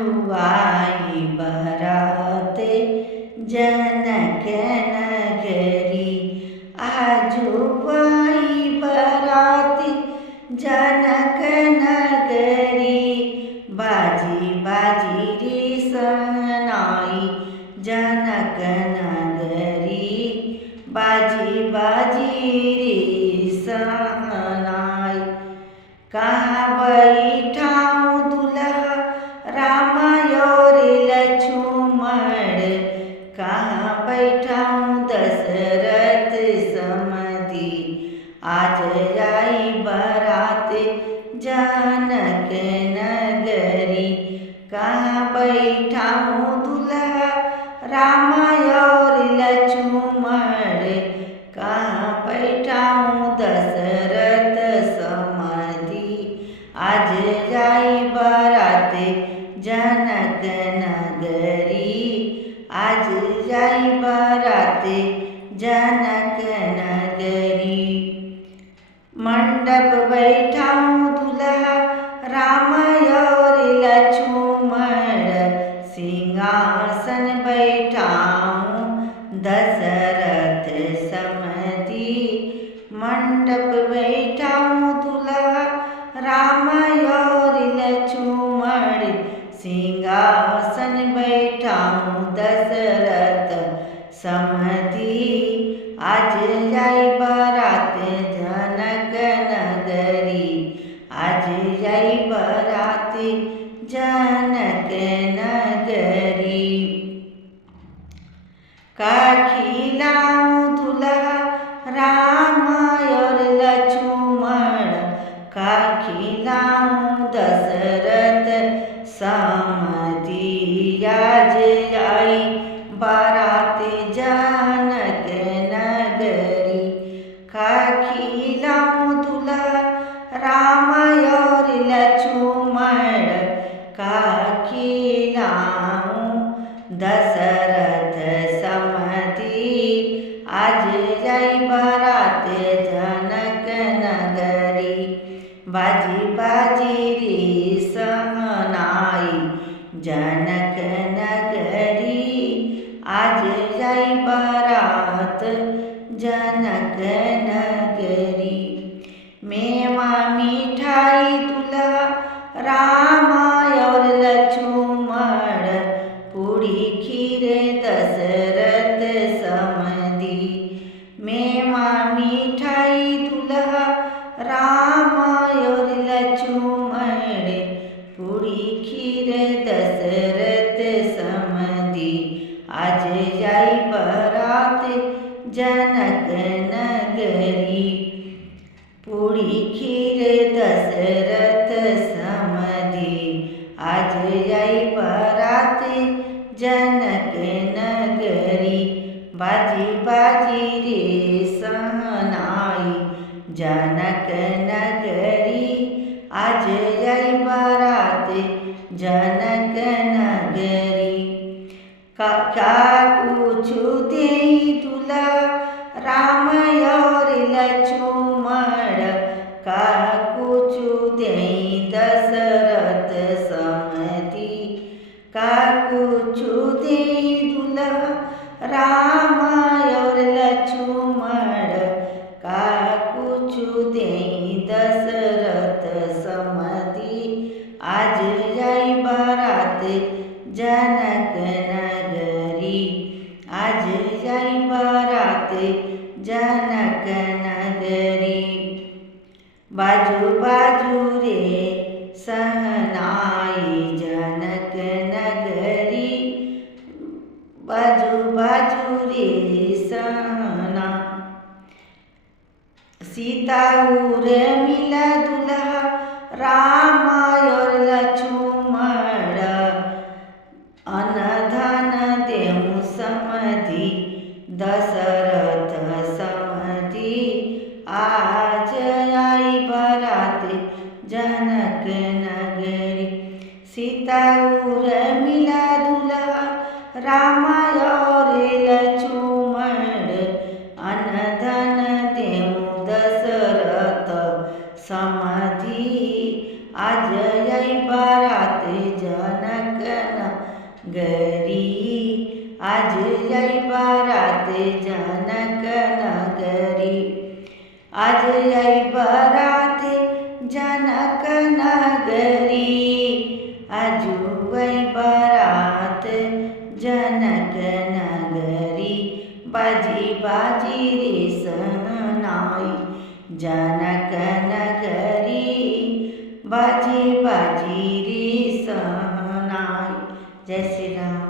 आजुबाई बराते जनक नगरी। आजुबाई बराती जनक नगरी। बाजी बाजी रे सहनाई जनक नगरी। बाजी बाजी रे सहनाई। कहाँ बैठाऊँ दुल्हा राम और लक्ष्मण। कहाँ बैठाऊँ दशरथ समधी। आज जाई बारात जनक नगरी। कहाँ बैठाऊँ दुल्हा राम और लक्ष्मण। कहाँ बैठाऊँ दशरथ समधी। आज जाई बारात जनक नगरी। आज जाई बारात जनक नगरी। मंडप बैठाऊँ दुल्हा राम और लक्ष्मण। सिंहासन बैठाऊँ दशरथ समधी। मंडप बैठाऊँ दुल्हा राम और लक्ष्मण। सिंहासन बैठाऊँ दशरथ समधी। आज जाई बारात जनक नगरी। आज जाई बारात जनक नगरी। का खिलाऊँ दुल्हा राम और लक्ष्मण। का खिलाऊँ दशरथ समधी। आज जाई बारात जनक नगरी। का खिलाऊँ दुल्हा राम और लक्ष्मण। का खिलाऊँ दशरथ समधी। आज जाई बारात जनक नगरी। बाजी बाजी रे सहनाई जनक नगरी। आज जाई बारात जनक नगरी। मेवा मिठाई दुल्हा राम और लक्ष्मण। पूरी खीर दशरथ समधी। मेवा मिठाई दुल्हा राम और लक्ष्मण। पूरी खीर दशरथ समधी। आज जाई बारात जनक नगरी। पूरी खीर दशरथ समधी। आज जाई बारात जनक नगरी। बाजी बाजी रे सहनाई जनक नगरी। आज जाई बारात जनक नगरी। क्या पूछू देई दुल्हा राम और लक्ष्मण। का पूछू देई दशरथ समधी। का पूछू देई दुल्हा राम और लक्ष्मण। का पूछू देई दशरथ समधी। आज जाई बारात जनक नगरी। आज जाई बारात जनक नगरी। बाजू बाजू रे सहनाई जनक नगरी। बाजू बाजू रे सहना। सीता उर्मिला दुल्हा राम और लक्ष्मण। अनधन देऊँ समधी दशरथ समधी। आज आई बारात जनक नगरी। सीता उर्मिला दुल्हा राम और लक्ष्मण। अनधन देऊँ दशरथ समधी। आज आई बारात जनक घरी आज आई बारात जनक नगरी आज आई बारात जनक नगरी आजू आई बारात जनक नगरी बाजी बाजी रे सहनाई जनक नगरी बाजी बाजी रे सहनाई। जय श्री राम।